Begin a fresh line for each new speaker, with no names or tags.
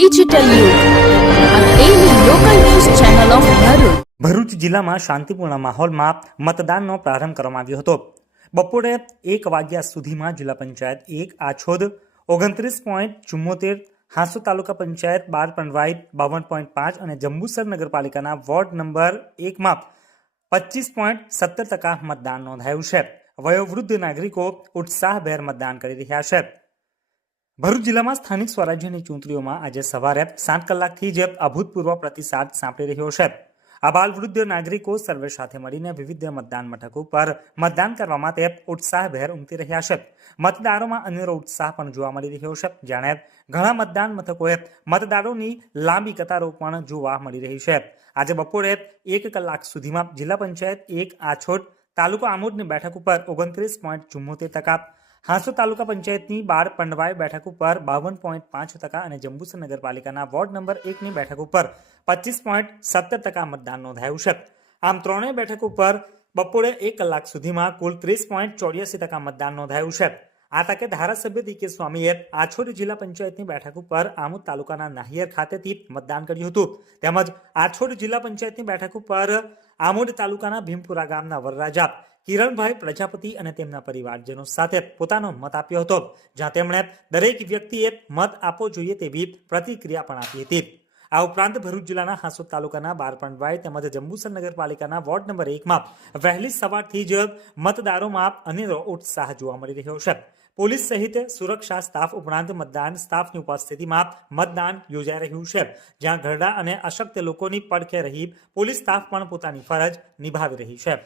digital Bharuch જિલ્લામાં શાંતિપૂર્ણ માહોલમાં મતદાનનો પ્રારંભ કરવામાં આવ્યો હતો બપોરે એક વાગ્યા સુધીમાં જિલ્લા પંચાયત એક આછોદ ઓગણત્રીસ પોઈન્ટ ચુમ્મોતેર હાંસુ તાલુકા પંચાયત બાર પંડવાઈ બાવન પોઈન્ટ પાંચ અને જંબુસર નગરપાલિકાના વોર્ડ નંબર એકમાં પચીસ પોઈન્ટ સત્તર ટકા મતદાન નોંધાયું છે વયોવૃદ્ધ નાગરિકો ઉત્સાહભેર મતદાન કરી રહ્યા છે ભરૂચ જિલ્લામાં સ્થાનિક સ્વરાજ્યની ચૂંટણીઓમાં આજે સવારે સાત કલાકથી જ અભૂતપૂર્વ પ્રતિસાદ સાંપડી રહ્યો છે આ બાલવૃદ્ધ નાગરિકો સર્વે સાથે મળીને વિવિધ મતદાન મથકો પર મતદાન કરવા માટે ઉત્સાહભેર ઉમટી રહ્યા છે મતદારોમાં અનેરો ઉત્સાહ પણ જોવા મળી રહ્યો છે જાણે ઘણા મતદાન મથકોએ મતદારોની લાંબી કતારો પણ જોવા મળી રહી છે આજે બપોરે એક કલાક સુધીમાં જિલ્લા પંચાયત એક આછોટ તાલુકો આમોદની બેઠક ઉપર ઓગણત્રીસ પોઈન્ટ ચુમ્મોતેર ટકા હાંસો તાલુકા પંચાયતની બાર પંડવાઈ બેઠક ઉપર બાવન પોઈન્ટ પાંચ ટકા અને જંબુસર નગરપાલિકાના વોર્ડ નંબર એકની બેઠક ઉપર પચીસ પોઈન્ટ સત્તર ટકા મતદાન નોંધાયું છે આમ ત્રણેય બેઠક ઉપર બપોરે એક કલાક સુધીમાં કુલ ત્રીસ પોઈન્ટ ચોર્યાસી ટકા મતદાન નોંધાયું છે આ તકે ધારાસભ્ય ડી કે સ્વામીએ આછોડ જિલ્લા પંચાયતની બેઠક ઉપર આમોદ તાલુકાના નાહિયર ખાતેથી મતદાન કર્યું હતું તેમજ આછોડ જિલ્લા પંચાયતની બેઠક ઉપર આમોદ તાલુકાના ભીમપુરા ગામના વરરાજા કિરણભાઈ પ્રજાપતિ અને તેમના પરિવારજનો સાથે પોતાનો મત આપ્યો હતો જ્યાં તેમણે દરેક વ્યક્તિએ મત આપવો જોઈએ તેવી પ્રતિક્રિયા પણ આપી હતી આ ઉપરાંત ભરૂચ જિલ્લાના હાંસોદ તાલુકાના બારપણવાઈ તેમજ જંબુસર નગરપાલિકાના વોર્ડ નંબર એકમાં વહેલી સવારથી જ મતદારોમાં અનેરો ઉત્સાહ જોવા મળી રહ્યો છે પોલીસ સહિત સુરક્ષા સ્ટાફ ઉપરાંત મતદાન સ્ટાફની ઉપસ્થિતિમાં મતદાન યોજાઈ રહ્યું છે જ્યાં ઘરડા અને અશક્ત લોકોની પડખે રહી પોલીસ સ્ટાફ પણ પોતાની ફરજ નિભાવી રહી છે